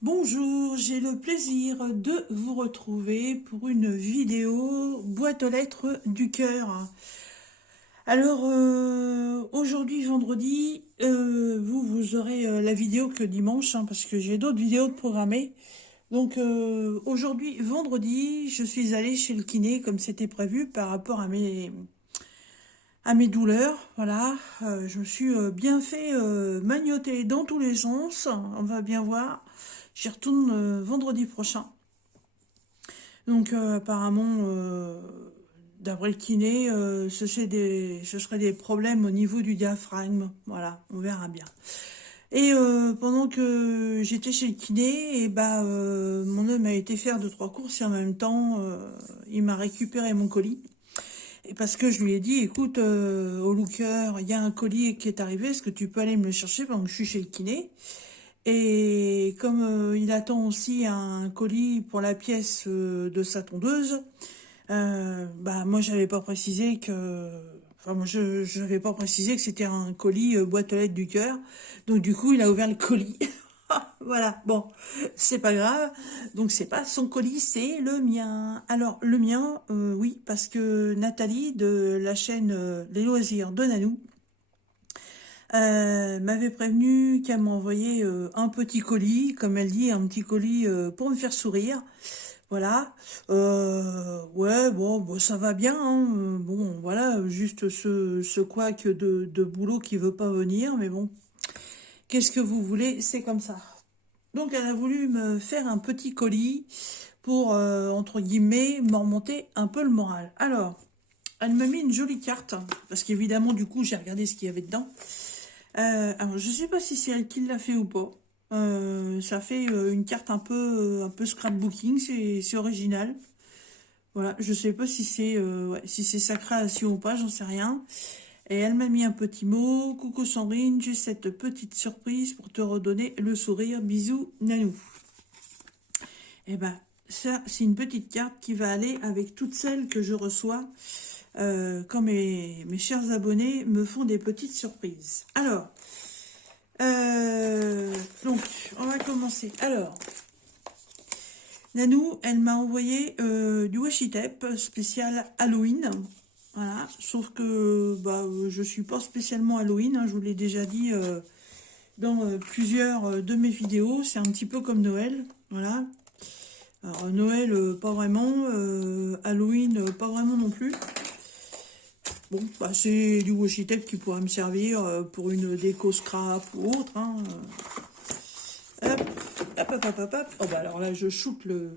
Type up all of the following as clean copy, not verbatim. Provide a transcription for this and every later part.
Bonjour, j'ai le plaisir de vous retrouver pour une vidéo boîte aux lettres du cœur. Alors, aujourd'hui, vendredi, vous aurez la vidéo que dimanche, hein, parce que j'ai d'autres vidéos de programmées. Donc, aujourd'hui, vendredi, je suis allée chez le kiné comme c'était prévu par rapport à mes douleurs. Voilà, je me suis bien fait magnoter dans tous les sens. On va bien voir. J'y retourne vendredi prochain. Donc apparemment, d'après le kiné, ce serait des problèmes au niveau du diaphragme. Voilà, on verra bien. Et pendant que j'étais chez le kiné, et bah, mon homme a été faire deux trois courses et en même temps, il m'a récupéré mon colis. Et parce que je lui ai dit, écoute, au looker, il y a un colis qui est arrivé, est-ce que tu peux aller me le chercher pendant que je suis chez le kiné? Et comme il attend aussi un colis pour la pièce de sa tondeuse, bah moi j'avais pas précisé que, enfin moi je n'avais pas précisé que c'était un colis boîte aux lettres du cœur. Donc du coup il a ouvert le colis. Voilà, bon, c'est pas grave. Donc c'est pas son colis, c'est le mien. Alors le mien, oui, parce que Nathalie de la chaîne Les Loisirs de Nanou m'avait prévenu qu'elle m'envoyait un petit colis, comme elle dit, un petit colis pour me faire sourire. Voilà. Ouais, bon, ça va bien, hein. Bon, voilà, juste ce couac de boulot qui veut pas venir, mais bon, qu'est-ce que vous voulez, c'est comme ça. Donc elle a voulu me faire un petit colis pour, entre guillemets, me remonter un peu le moral. Alors, elle m'a mis une jolie carte, parce qu'évidemment, du coup, j'ai regardé ce qu'il y avait dedans. Alors, je sais pas si c'est elle qui l'a fait ou pas. Ça fait une carte un peu scrapbooking, c'est original. Voilà, je sais pas si c'est ouais, si c'est sa création ou pas, j'en sais rien. Et elle m'a mis un petit mot. Coucou Sandrine, j'ai cette petite surprise pour te redonner le sourire. Bisous, Nanou. Et ben, ça, c'est une petite carte qui va aller avec toutes celles que je reçois quand mes chers abonnés me font des petites surprises. Alors, donc, on va commencer. Alors, Nanou, elle m'a envoyé du washi tape spécial Halloween. Voilà, sauf que bah, je suis pas spécialement Halloween, hein, je vous l'ai déjà dit dans plusieurs de mes vidéos. C'est un petit peu comme Noël. Voilà. Alors, Noël, pas vraiment. Halloween, pas vraiment non plus. Bon, bah, c'est du washi tape qui pourrait me servir pour une déco scrap ou autre. Hein. Hop, hop. Oh bah alors là, je shoot le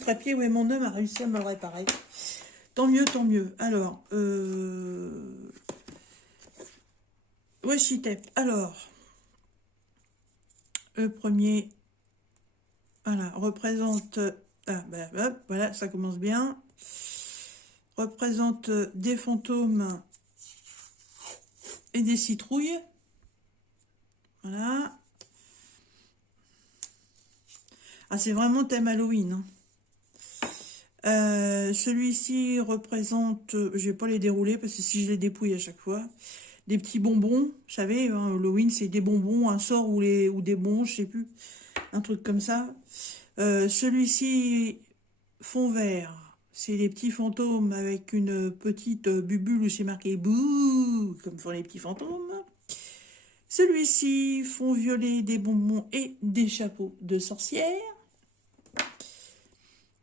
trépied. Ouais, mon homme a réussi à me le réparer. Tant mieux, tant mieux. Alors, washi tape. Alors, le premier, voilà, représente. Ah, bah, hop, voilà, ça commence bien. Représente des fantômes et des citrouilles. Voilà. Ah, c'est vraiment thème Halloween. Hein. Celui-ci représente, je vais pas les dérouler parce que si je les dépouille à chaque fois, des petits bonbons, vous savez, hein, Halloween c'est des bonbons, un sort ou des bons, je sais plus, un truc comme ça. Celui-ci, fond vert, c'est les petits fantômes avec une petite bubule où c'est marqué bouh, comme font les petits fantômes. Celui-ci, fond violet, des bonbons et des chapeaux de sorcière.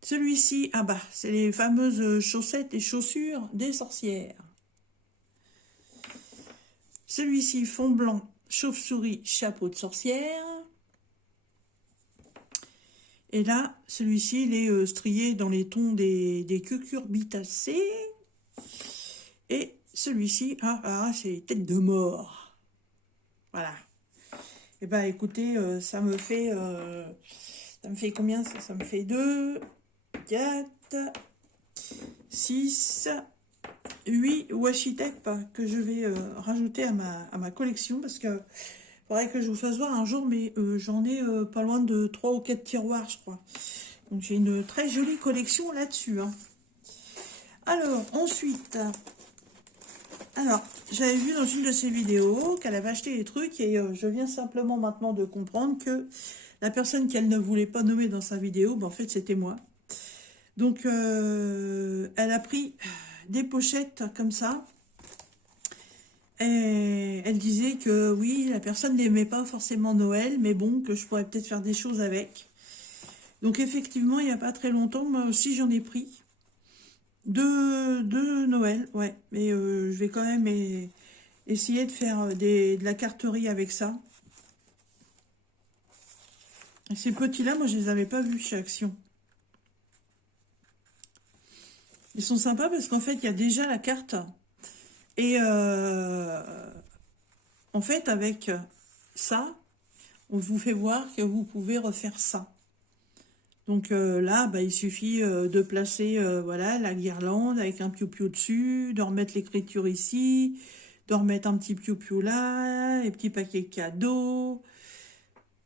Celui-ci, ah bah, c'est les fameuses chaussettes et chaussures des sorcières. Celui-ci, fond blanc, chauve-souris, chapeau de sorcière. Et là, celui-ci, il est strié dans les tons des cucurbitacées. Et celui-ci, c'est tête de mort. Voilà. Et bah écoutez, ça me fait combien ça? Ça me fait 2, 4, 6, 8 washi tape que je vais rajouter à ma collection parce que faudrait que je vous fasse voir un jour, mais j'en ai pas loin de 3 ou 4 tiroirs, je crois. Donc j'ai une très jolie collection là-dessus. Hein. Alors, ensuite, Alors, j'avais vu dans une de ses vidéos qu'elle avait acheté des trucs et je viens simplement maintenant de comprendre que la personne qu'elle ne voulait pas nommer dans sa vidéo, ben, en fait, c'était moi. Donc, elle a pris des pochettes comme ça. Et elle disait que oui, la personne n'aimait pas forcément Noël, mais bon, que je pourrais peut-être faire des choses avec. Donc effectivement, il n'y a pas très longtemps, moi aussi j'en ai pris. De Noël, ouais. Mais je vais quand même essayer de faire de la carterie avec ça. Et ces petits-là, moi je les avais pas vus chez Action. Ils sont sympas parce qu'en fait, il y a déjà la carte. Et en fait, avec ça, on vous fait voir que vous pouvez refaire ça. Donc là, bah, il suffit de placer voilà, la guirlande avec un piou-piou dessus, de remettre l'écriture ici, de remettre un petit piou-piou là, les petits paquets cadeaux.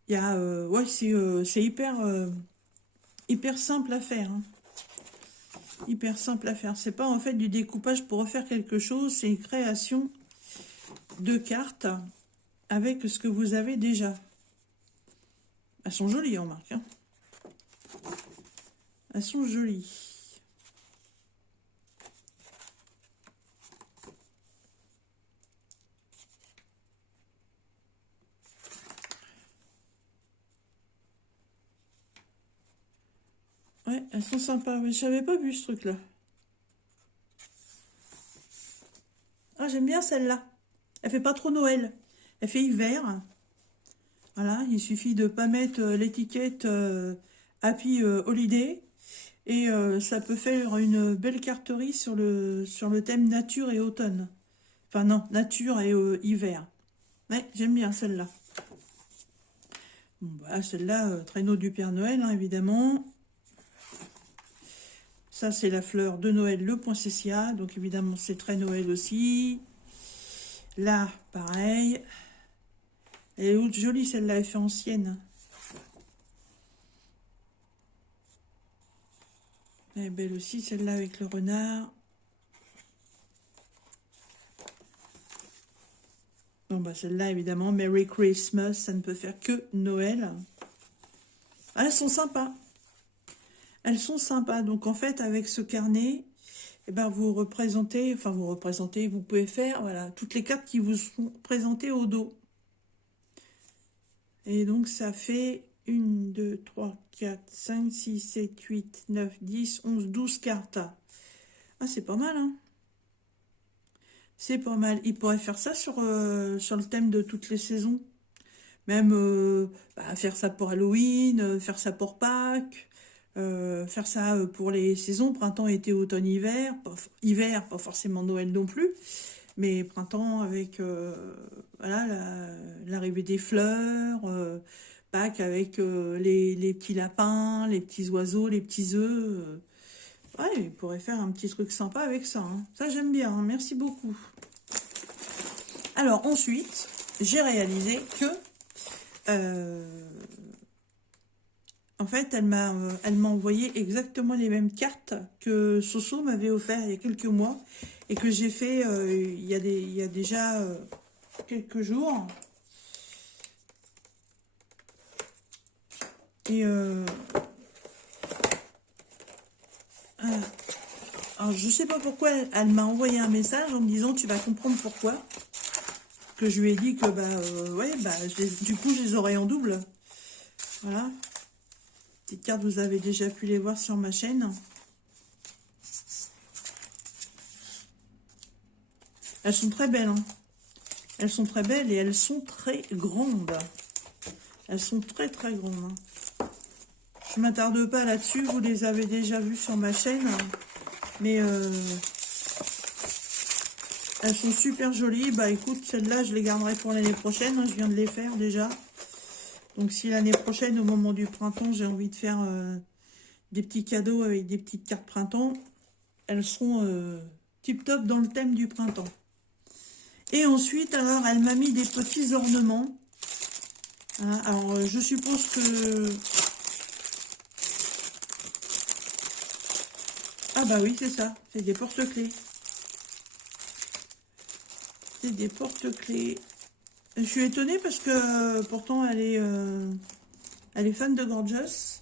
Il y a, ouais, c'est hyper simple à faire. Hein. Hyper simple à faire. C'est pas en fait du découpage pour refaire quelque chose, c'est une création de cartes avec ce que vous avez déjà. Elles sont jolies, on remarque. Hein. Elles sont jolies. Ouais, elles sont sympas. Mais j'avais pas vu ce truc-là. Ah, j'aime bien celle-là. Elle fait pas trop Noël. Elle fait hiver. Voilà, il suffit de pas mettre l'étiquette Happy Holiday. Et ça peut faire une belle carterie sur le thème nature et automne. Enfin non, nature et hiver. Ouais, j'aime bien celle-là. Bon, bah, celle-là, traîneau du Père Noël, hein, évidemment. Ça, c'est la fleur de Noël, le poinsettia. Donc, évidemment, c'est très Noël aussi. Là, pareil. Elle est jolie, celle-là, elle fait ancienne. Elle est belle aussi, celle-là, avec le renard. Bon, bah, celle-là, évidemment, Merry Christmas, ça ne peut faire que Noël. Ah, elles sont sympas. Elles sont sympas. Donc, en fait, avec ce carnet, eh ben, vous représentez, vous pouvez faire, voilà, toutes les cartes qui vous sont présentées au dos. Et donc, ça fait 1, 2, 3, 4, 5, 6, 7, 8, 9, 10, 11, 12 cartes. Ah, c'est pas mal, hein. C'est pas mal. Il pourrait faire ça sur le thème de toutes les saisons. Même faire ça pour Halloween, faire ça pour Pâques, faire ça pour les saisons, printemps, été, automne, hiver. Hiver, pas forcément Noël non plus, mais printemps avec voilà, l'arrivée des fleurs, Pâques avec les petits lapins, les petits oiseaux, les petits œufs. Ouais, il pourrait faire un petit truc sympa avec ça. Hein. Ça, j'aime bien. Hein. Merci beaucoup. Alors, ensuite, j'ai réalisé que en fait, elle m'a envoyé exactement les mêmes cartes que Soso m'avait offert il y a quelques mois et que j'ai fait il y a déjà quelques jours. Et alors, je sais pas pourquoi elle m'a envoyé un message en me disant tu vas comprendre pourquoi. Que je lui ai dit que ouais, du coup je les aurai en double. Voilà. Petites cartes, vous avez déjà pu les voir sur ma chaîne. Elles sont très belles. Hein. Elles sont très belles et elles sont très grandes. Elles sont très très grandes. Hein. Je ne m'attarde pas là-dessus. Vous les avez déjà vues sur ma chaîne. Mais elles sont super jolies. Bah écoute, celles-là, je les garderai pour l'année prochaine. Hein. Je viens de les faire déjà. Donc si l'année prochaine, au moment du printemps, j'ai envie de faire des petits cadeaux avec des petites cartes printemps, elles seront tip top dans le thème du printemps. Et ensuite, alors, elle m'a mis des petits ornements. Voilà, alors, je suppose que... Ah bah oui, c'est ça. C'est des porte-clés. C'est des porte-clés. Je suis étonnée parce que pourtant elle est fan de Gorgeous.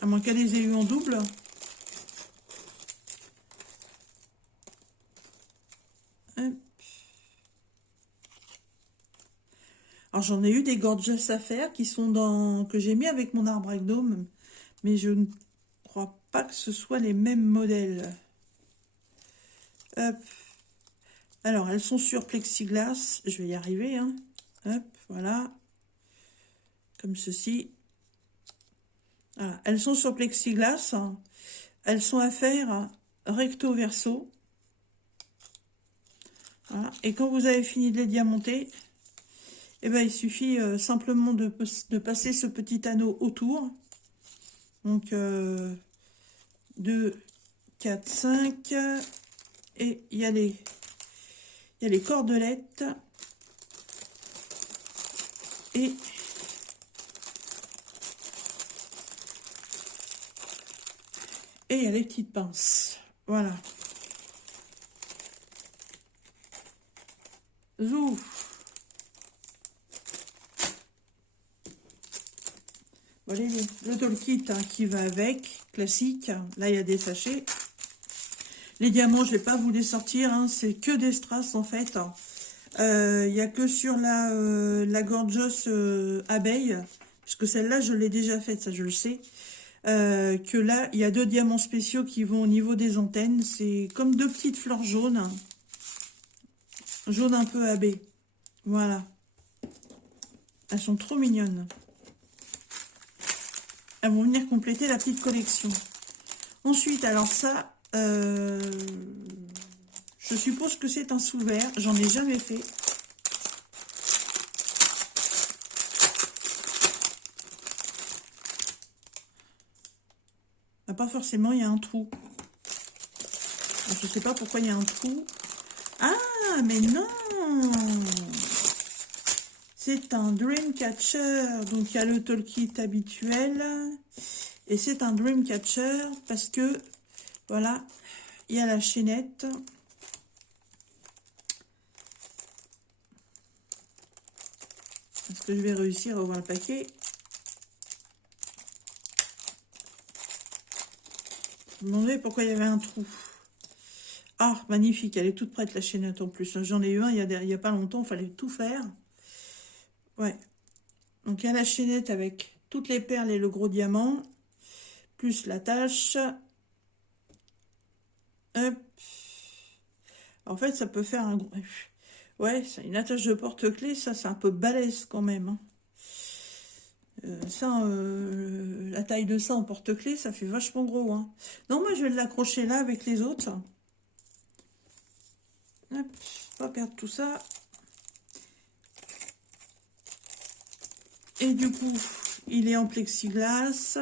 À moins qu'elle les ait eu en double. Hop. Alors j'en ai eu des Gorgeous à faire qui sont que j'ai mis avec mon arbre à gnome, mais je ne crois pas que ce soit les mêmes modèles. Hop. Alors elles sont sur plexiglas, je vais y arriver, hein. Hop, voilà. Comme ceci. Voilà. Elles sont sur plexiglas. Elles sont à faire recto verso. Voilà. Et quand vous avez fini de les diamanter, eh ben, il suffit simplement de passer ce petit anneau autour. Donc 2, 4, 5. Et il y a les cordelettes. Et il y a les petites pinces. Voilà. Zou. Voilà le toolkit hein, qui va avec, classique. Là, il y a des sachets. Les diamants, je ne vais pas vous les sortir. Hein, c'est que des strass, en fait. Il n'y a que sur la Gorgeous abeille. Puisque celle-là, je l'ai déjà faite, ça, je le sais. Que là, il y a 2 diamants spéciaux qui vont au niveau des antennes. C'est comme 2 petites fleurs jaunes. Jaune un peu abeille. Voilà. Elles sont trop mignonnes. Elles vont venir compléter la petite collection. Ensuite, alors ça, je suppose que c'est un sous-vert. J'en ai jamais fait. Ah, pas forcément, il y a un trou. Je sais pas pourquoi il y a un trou. Ah, mais non! C'est un Dreamcatcher. Donc, il y a le toolkit habituel. Et c'est un Dreamcatcher parce que, voilà, il y a la chaînette. Est-ce que je vais réussir à ouvrir le paquet? Je me demandais pourquoi il y avait un trou. Ah, magnifique, elle est toute prête la chaînette en plus. J'en ai eu un il y a pas longtemps, il fallait tout faire. Ouais. Donc il y a la chaînette avec toutes les perles et le gros diamant, plus l'attache. Hop. En fait, ça peut faire un gros... Ouais, c'est une attache de porte-clés, ça c'est un peu balèze quand même. Hein. La taille de ça en porte-clés, ça fait vachement gros. Hein. Non, moi je vais l'accrocher là avec les autres. Hop, pas perdre tout ça. Et du coup, il est en plexiglas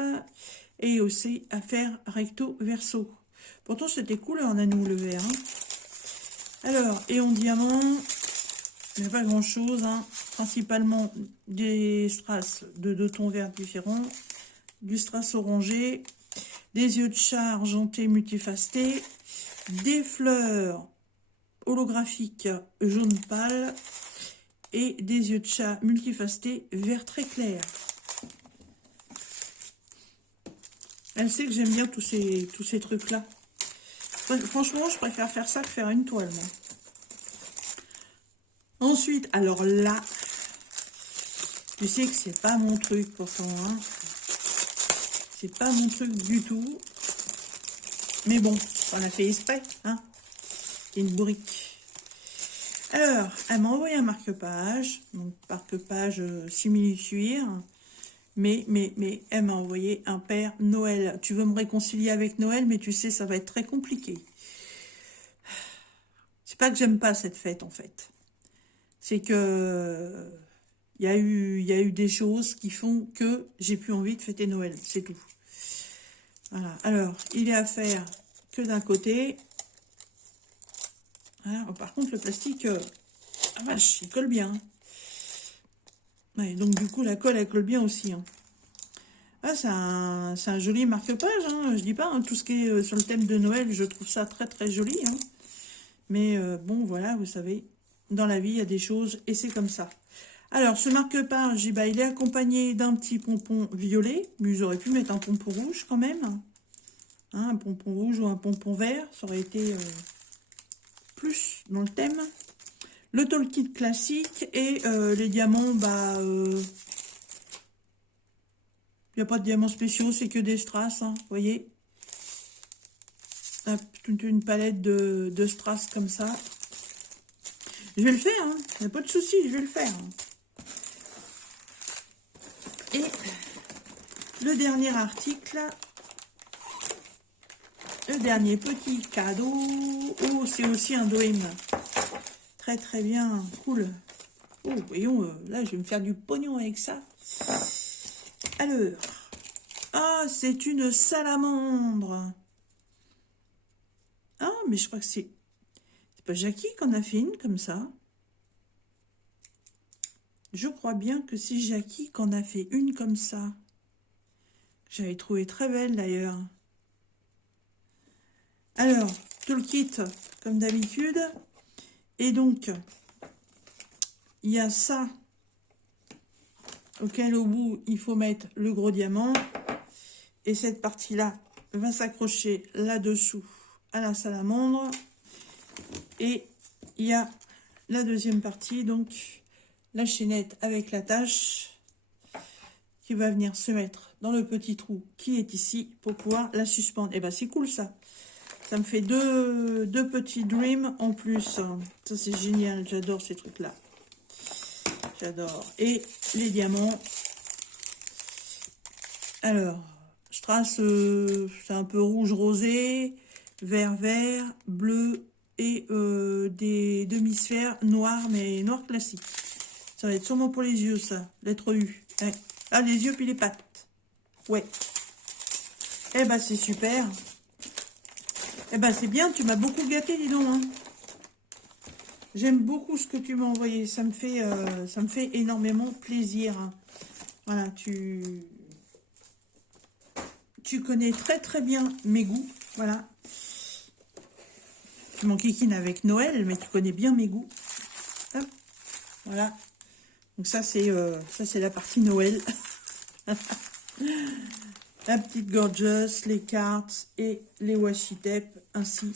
et aussi à faire recto verso. Pourtant, c'était cool en anneau le vert. Hein. Alors, et en diamant, il n'y a pas grand chose. Hein. Principalement des strass de 2 tons verts différents, du strass orangé, des yeux de chat argentés multifastés, des fleurs holographiques jaune pâle et des yeux de chat multifastés vert très clair. Elle sait que j'aime bien tous ces trucs-là. Franchement, je préfère faire ça que faire une toile. Moi. Ensuite, alors là, tu sais que c'est pas mon truc pourtant. Hein. C'est pas mon truc du tout. Mais bon, on a fait exprès. Hein. C'est une brique. Alors, elle m'a envoyé un marque-page. Donc, marque-page simili-cuir. Mais elle m'a envoyé un Père Noël. Tu veux me réconcilier avec Noël, mais tu sais, ça va être très compliqué. C'est pas que j'aime pas cette fête, en fait. C'est que il y a eu des choses qui font que j'ai plus envie de fêter Noël. C'est tout. Voilà. Alors, il est à faire que d'un côté. Voilà. Oh, par contre, le plastique, ah vache, il colle bien. Ouais, donc, du coup, la colle, elle colle bien aussi. Hein. Ah, c'est un joli marque-page, hein, je dis pas, hein, tout ce qui est sur le thème de Noël, je trouve ça très très joli. Hein. Mais bon, voilà, vous savez, dans la vie, il y a des choses et c'est comme ça. Alors, ce marque-page, eh ben, il est accompagné d'un petit pompon violet, mais ils auraient pu mettre un pompon rouge quand même. Hein, un pompon rouge ou un pompon vert, ça aurait été plus dans le thème. Le toolkit classique et les diamants, bah... il n'y a pas de diamants spéciaux, c'est que des strass, hein, vous voyez. Toute une palette de strass comme ça. Je vais le faire, hein, il n'y a pas de souci, je vais le faire. Et le dernier article, le dernier petit cadeau. Oh, c'est aussi un Dream. Très très bien, cool. Oh, voyons, là je vais me faire du pognon avec ça. Alors, ah, c'est une salamandre. Ah, mais je crois que c'est pas Jackie qu'on a fait une comme ça. Je crois bien que c'est Jackie qu'on a fait une comme ça. J'avais trouvé très belle d'ailleurs. Alors, toolkit comme d'habitude. Et donc, il y a ça auquel au bout il faut mettre le gros diamant. Et cette partie-là va s'accrocher là-dessous à la salamandre. Et il y a la deuxième partie, donc la chaînette avec l'attache qui va venir se mettre dans le petit trou qui est ici pour pouvoir la suspendre. Et ben c'est cool ça. Ça me fait deux petits dreams en plus. Ça c'est génial, j'adore ces trucs-là. J'adore. Et les diamants. Alors, strass, c'est un peu rouge rosé, vert vert, bleu et des demi-sphères noires, mais noir classique. Ça va être sûrement pour les yeux, ça. Lettre U. Ouais. Ah, les yeux puis les pattes. Ouais. Eh ben, c'est super. Eh ben, c'est bien, tu m'as beaucoup gâté, dis donc. Hein. J'aime beaucoup ce que tu m'as envoyé. Ça me fait énormément plaisir. Hein. Voilà, tu connais très très bien mes goûts. Voilà. Tu m'enquiquines avec Noël, mais tu connais bien mes goûts. Hop. Voilà. Donc ça, c'est la partie Noël. La petite gorgeous, les cartes et les washi tape, ainsi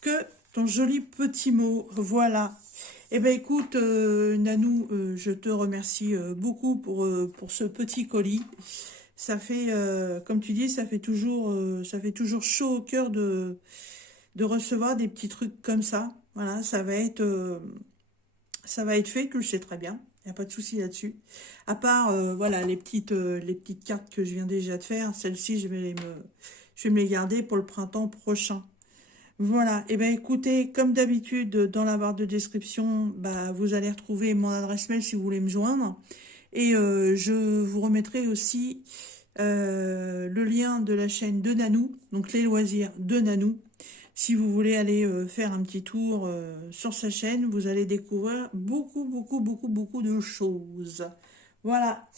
que ton joli petit mot. Voilà. Eh ben écoute, Nanou, je te remercie beaucoup pour ce petit colis. Ça fait, comme tu dis, ça fait toujours chaud au cœur de recevoir des petits trucs comme ça. Voilà, ça va être fait, tu le sais très bien. Il n'y a pas de souci là-dessus. À part, voilà, les petites cartes que je viens déjà de faire. Celles-ci, je vais me les garder pour le printemps prochain. Voilà. Et ben écoutez, comme d'habitude, dans la barre de description, bah, vous allez retrouver mon adresse mail si vous voulez me joindre. Et je vous remettrai aussi le lien de la chaîne de Nanou, donc les loisirs de Nanou. Si vous voulez aller faire un petit tour sur sa chaîne, vous allez découvrir beaucoup de choses. Voilà.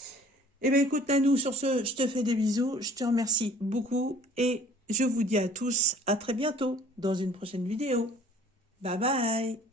Eh bien, écoute, Nanou, sur ce, je te fais des bisous. Je te remercie beaucoup. Et je vous dis à tous à très bientôt dans une prochaine vidéo. Bye bye.